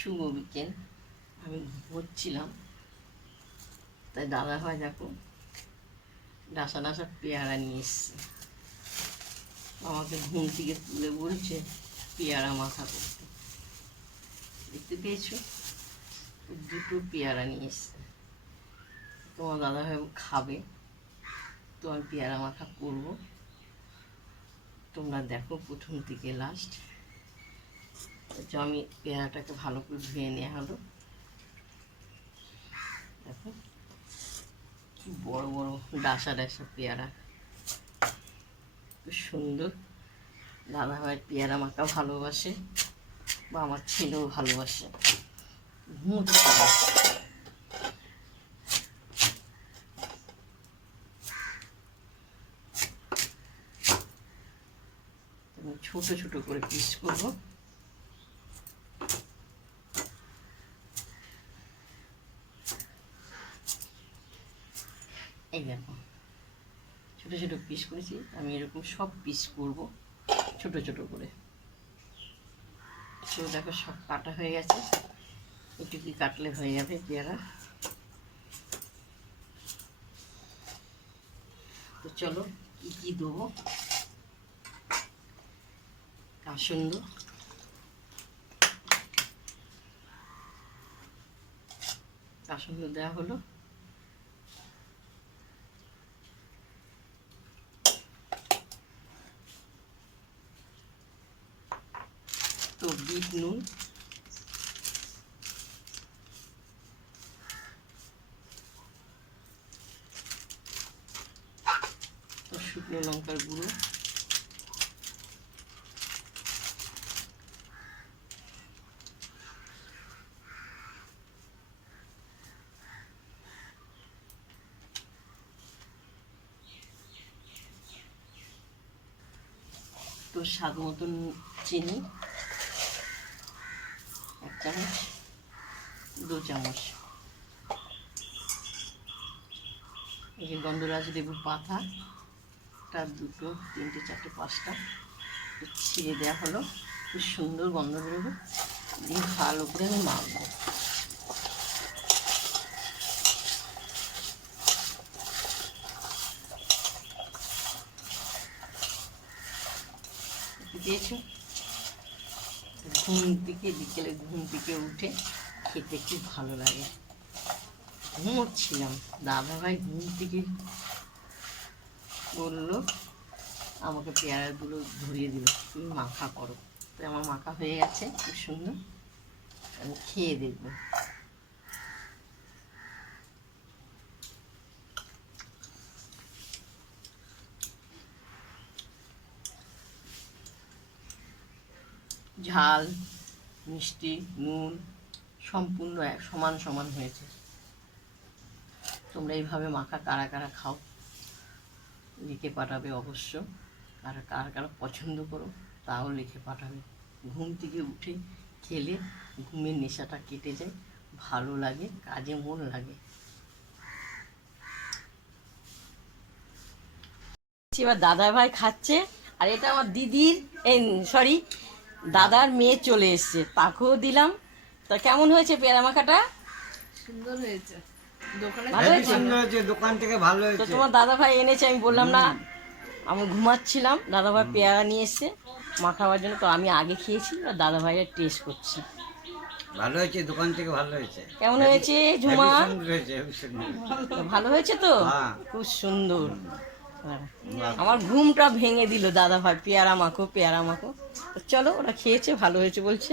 শুভ বিকেল। আমি ঘুরছিলাম, তাই দাদা ভাই দেখো ডাসা ডাসা পেয়ারা নিয়ে এসছে। আমাকে ঘুম থেকে তুলে বলছে পেয়ারা মাখা করতে। দেখতে পেয়েছো, দুটো পেয়ারা নিয়ে এসছে। তোমার দাদা ভাই খাবে, তো আমি পেয়ারা মাখা করবো। তোমরা দেখো প্রথম থেকে লাস্ট। আমি পেয়ারাটাকে ভালো করে ধুয়ে নেওয়া হলো। দেখো কি বড় বড় ডাসা ডাসা পেয়ারা, খুব সুন্দর। দাদা ভাইয়ের পেয়ারা মাখা ভালোবাসে, বা আমার ছেলেও ভালোবাসে। ছোট ছোট করে পিস করবো। এই দেখো ছোট ছোট পিস করেছি আমি, এরকম সব পিস করব ছোট ছোট করে। তো দেখো সব কাটা হয়ে গেছে, একটু কি কাটলে হয়ে যাবে পেয়ারা। তো চলো কি কি দেবো। কাসুন্দ, কাসুন্দ দেওয়া হলো। তো বিট নুন, তো শুকনো লঙ্কার গুঁড়ো, তো স্বাদ মতন চিনি 1 চামচ, 2 চামচ, এই যে গন্ধরাজ লেবুর পাতা, তার 2, 3, 4, 5টা ছিঁড়ে দেওয়া হলো। খুব সুন্দর গন্ধ বেরোবে, দিয়ে ভালো করে আমি মাখবো। দিয়েছো, বিকেলে ঘুম থেকে উঠে খেতে খুব ভালো লাগে। ঘুমোচ্ছিলাম, দাদা ভাই ঘুম থেকে বললো, আমাকে পেয়ারাগুলো ধরিয়ে দিল, তুমি মাখা করো। তো আমার মাখা হয়ে গেছে খুব সুন্দর, আমি খেয়ে দেখবো। ঝাল, মিষ্টি, নুন সম্পূর্ণ সমান সমান হয়েছে। তোমরা এইভাবে মাখা কারা কারা খাও লিখে পাঠাবে অবশ্য। আর কারা কারা পছন্দ করো তাও লিখে পাঠাবে। ঘুম থেকে উঠে খেলে ঘুমের নেশাটা কেটে যায়, ভালো লাগে, কাজে মন লাগে। এবার দাদা ভাই খাচ্ছে, আর এটা আমার দিদির, সরি দাদার মেয়ে চলে এসছে, তাকেও দিলাম। তা কেমন হয়েছে পেয়ারা মাখাটা? সুন্দর হয়েছে, দোকান থেকে ভালো হয়েছে। তো তোমার দাদা ভাই এনেছে, আমি বললাম না আমি ঘুমাচ্ছিলাম, দাদা ভাই পেয়ারা নিয়ে এসছে মাখাবার জন্য। তো আমি আগে খেয়েছি আর দাদা ভাইয়ের টেস্ট করছি। ভালো হয়েছে, দোকান থেকে ভালো হয়েছে। কেমন হয়েছে ঝুমা? ভালো হয়েছে তো, খুব সুন্দর। আমার ঘুমটা ভেঙে দিল দাদা ভাই, পেয়ারা মাখো পেয়ারা মাখো। চলো, ওরা খেয়েছে, ভালো হয়েছে বলছে।